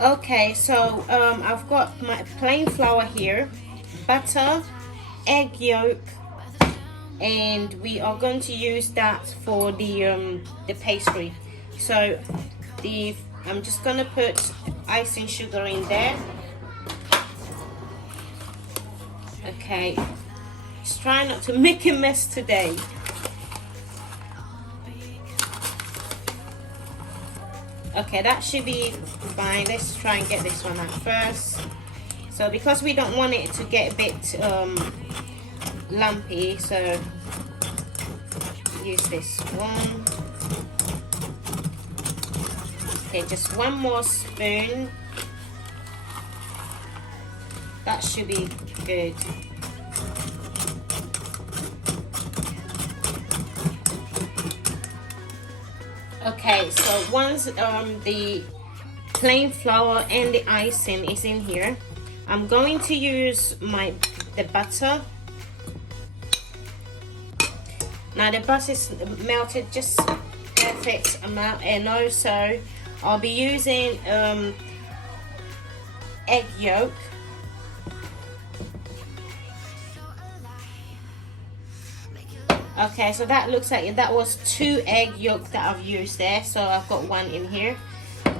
Okay, so I've got my plain flour here, butter, egg yolk, and we are going to use that for the pastry. So the I'm just gonna put icing sugar in there. Okay, just try not to make a mess today. Okay, that should be fine. Let's try and get this one out first. So because we don't want it to get a bit lumpy, so use this one. Okay, just one more spoon. That should be good. Okay, so once the plain flour and the icing is in here, I'm going to use the butter. Now the butter is melted just perfect amount, and also I'll be using egg yolk. Okay, so that looks like that was 2 egg yolks that I've used there, so I've got 1 in here.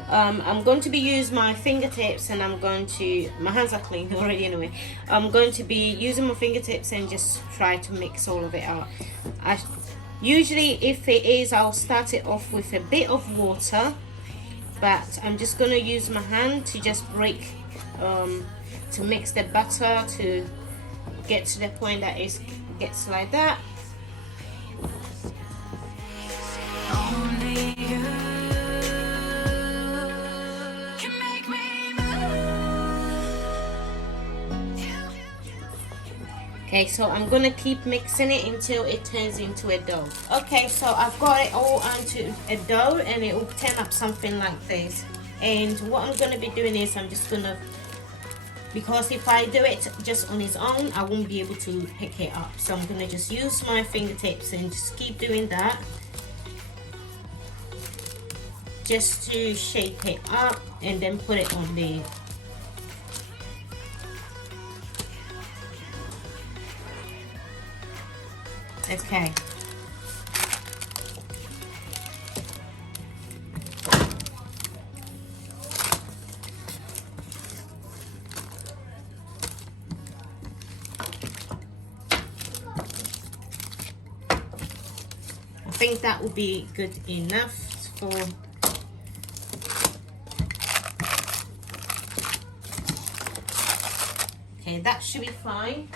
I'm going to be using my fingertips, and my hands are clean already anyway. I'm going to be using my fingertips and just try to mix all of it out. Usually if it is, I'll start it off with a bit of water, but I'm just going to use my hand to just to mix the butter to get to the point that it gets like that. Okay, so I'm gonna keep mixing it until it turns into a dough. Okay, so I've got it all onto a dough, and it will turn up something like this. And what I'm gonna be doing is because if I do it just on its own, I won't be able to pick it up. So I'm gonna just use my fingertips and just keep doing that, just to shape it up and then put it on the okay. I think that will be good enough for okay, that should be fine.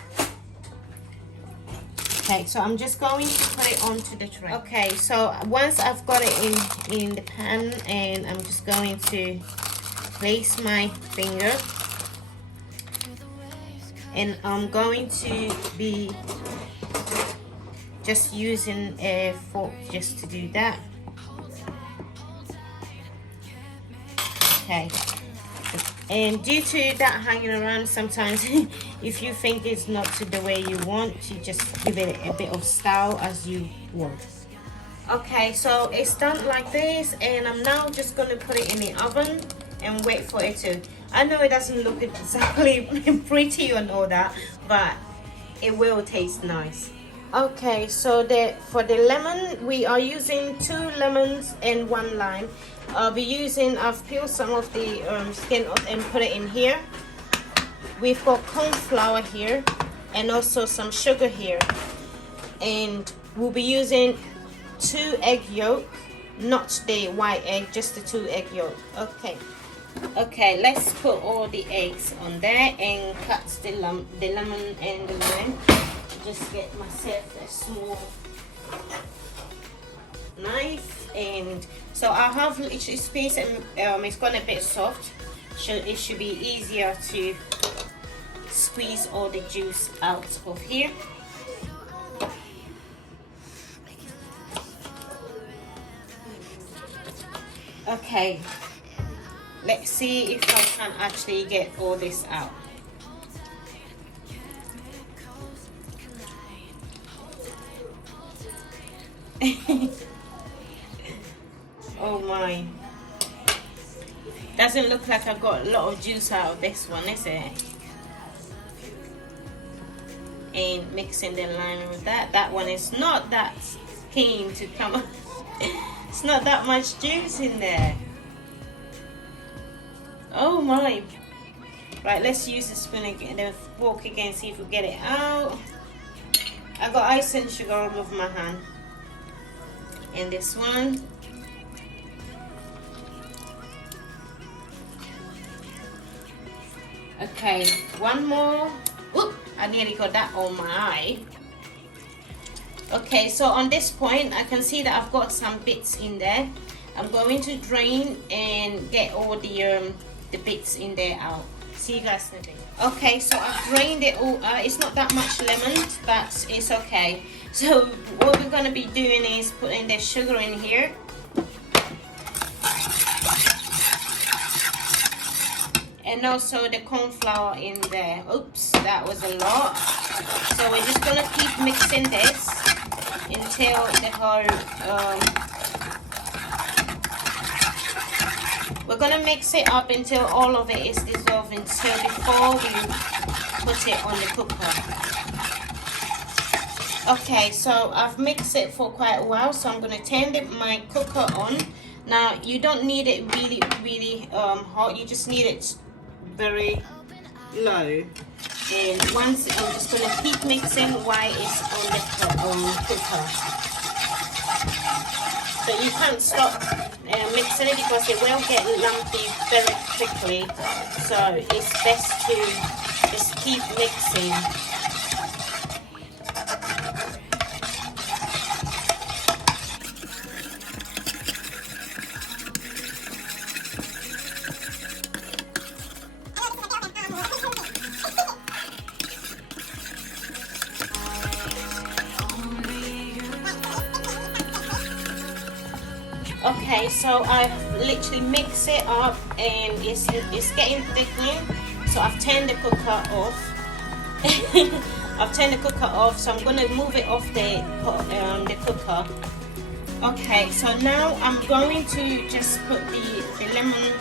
Okay, so I'm just going to put it onto the tray. Okay, so once I've got it in the pan, and I'm just going to place my finger, and I'm going to be just using a fork just to do that. Okay, and due to that hanging around, sometimes if you think it's not to the way you want, you just give it a bit of style as you want. Okay, so it's done like this, and I'm now just going to put it in the oven and wait for it to, I know it doesn't look exactly pretty and all that, but it will taste nice. Okay, so for the lemon, we are using 2 lemons and 1 lime. I've peeled some of the skin off and put it in here. We've got corn flour here, and also some sugar here. And we'll be using 2 egg yolk, not the white egg, just the 2 egg yolk. Okay, let's put all the eggs on there and cut the lemon and the lime. Just get myself a small knife, and so I have each piece, and it's gone a bit soft, so it should be easier to squeeze all the juice out of here. Okay, let's see if I can actually get all this out. Oh my, that's doesn't look like I got a lot of juice out of this one, is it? And mixing the lime with that. That one is not that keen to come up. It's not that much juice in there. Oh my. Right, let's use the spoon again, the fork again, see if we get it out. I got ice and sugar all over my hand. And this one. Okay, one more. Whoop, I nearly got that on my eye. Okay, so on this point, I can see that I've got some bits in there. I'm going to drain and get all the bits in there out. See you guys in a bit. Okay, so I've drained it all. It's not that much lemon, but it's okay. So what we're gonna be doing is putting the sugar in here. And also the corn flour in there. Oops, that was a lot. So we're just gonna keep mixing this until the whole we're gonna mix it up until all of it is dissolved, until before we put it on the cooker. Okay, so I've mixed it for quite a while, so I'm gonna turn my cooker on. Now you don't need it really hot, you just need it very low. And once I'm just gonna keep mixing while it's on the cooker. So you can't stop mixing it because it will get lumpy very quickly. So it's best to just keep mixing. Okay, so I've literally mixed it up and it's getting thickening. So I've turned the cooker off. I've turned the cooker off, so I'm going to move it off the cooker. Okay, so now I'm going to just put the lemon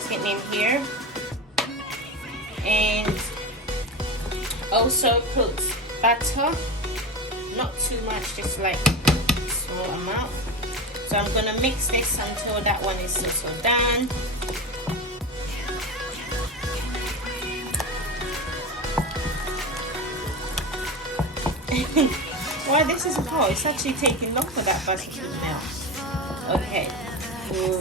skin in here. And also put butter. Not too much, just like a small amount. So I'm gonna mix this until that one is also done. Why this is hot? It's actually taking long for that butter to melt. Okay. Ooh.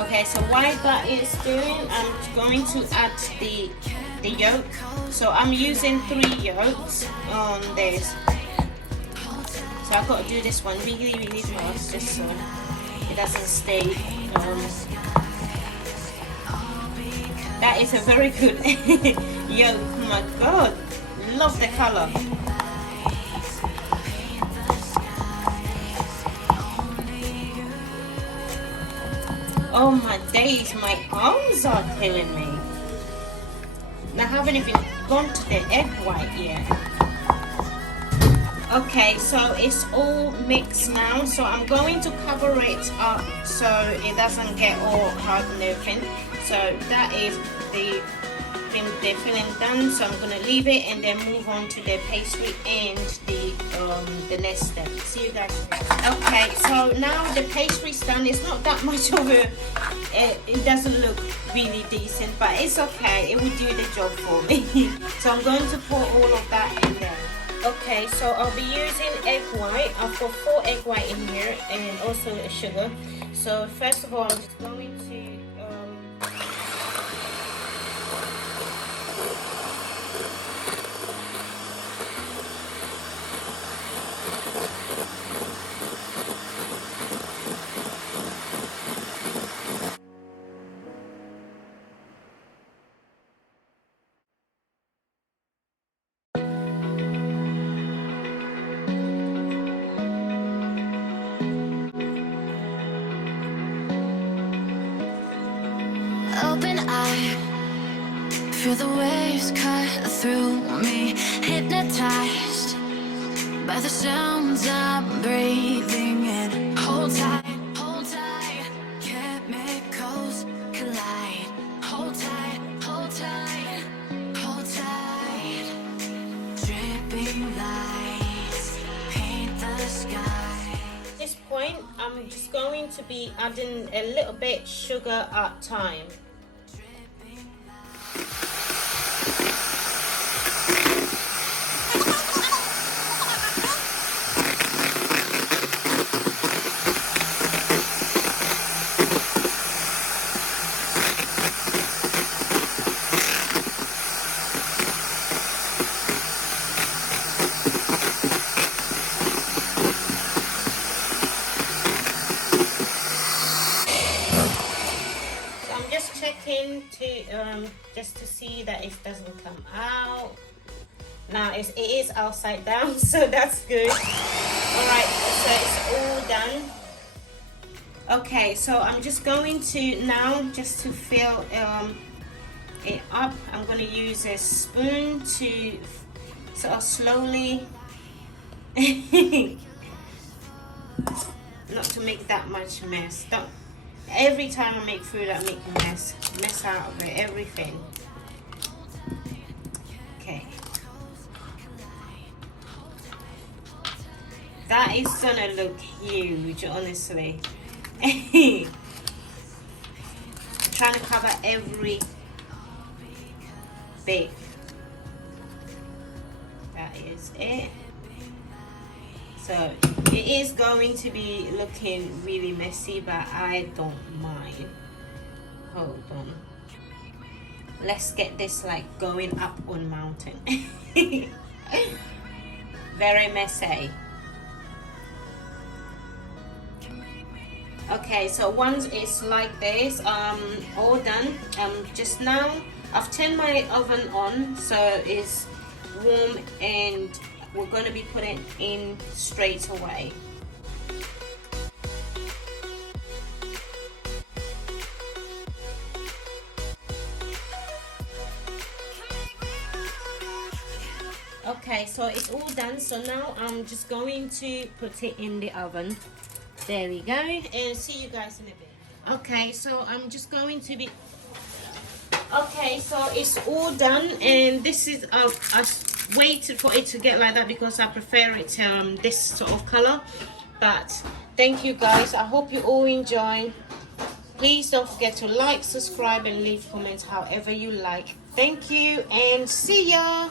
Okay, so while that is doing, I'm going to add the yolk. So I'm using 3 yolks on this. So I've got to do this one really fast, just so it doesn't stay. That is a very good yolk. Oh my god, love the color. Oh my days, my arms are killing me. And I haven't even gone to the egg white yet. Okay, so it's all mixed now, so I'm going to cover it up so it doesn't get all hard and everything. So that is the filling done, so I'm going to leave it and then move on to the pastry and the next step. See you guys. Okay, so now the pastry's done. It's not that much of a, it doesn't look really decent, but it's okay, it will do the job for me. So I'm going to pour all of that in there. Okay, so I'll be using egg white. I've got 4 egg white in here and also a sugar. So first of all, I'm just going to open eye, feel the waves cut through me, hypnotized by the sounds I'm breathing in. Hold tight, Flashing lights paint the sky. At this point, I'm just going to be adding a little bit sugar at a time. Checking to just to see that it doesn't come out. Now it is upside down, so that's good. All right, so it's all done. Okay, so I'm just going to now, just to fill it up, I'm going to use a spoon to sort of slowly not to make that much mess. Every time I make food, I make a mess out of it, everything. Okay. That is gonna look huge, honestly. Trying to cover every bit. That is it. So it is going to be looking really messy, but I don't mind. Hold on. Let's get this like going up on mountain. Very messy. Okay, so once it's like this, all done. Just now I've turned my oven on, so it's warm, and we're going to be putting in straight away. Okay, so it's all done. So now I'm just going to put it in the oven. There we go, and see you guys in a bit. Okay, so I'm just going to be... Okay, so it's all done, and this is I waited for it to get like that because I prefer it this sort of color. But thank you guys, I hope you all enjoy. Please don't forget to like, subscribe, and leave comments however you like. Thank you, and see ya.